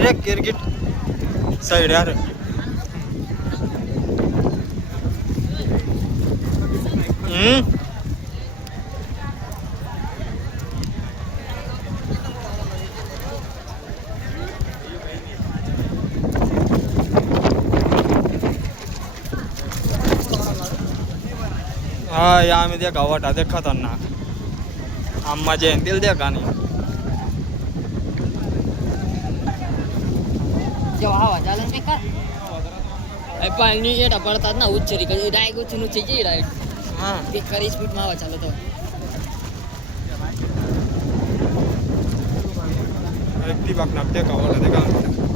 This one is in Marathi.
रे क्रिकेट साइड यार हा या आम्ही त्या गावात आधी खतरनाक अम्मा जयंतीला द्या का नाही जेव्हा हवा झालं नाही का पाणी येडा पडतात ना उच्चरी कधी डायरेक्ट उचून उच्चची डायरेक्ट हा बेकारी स्पीड हवा चालत ती बघणार त्या गावात आधी का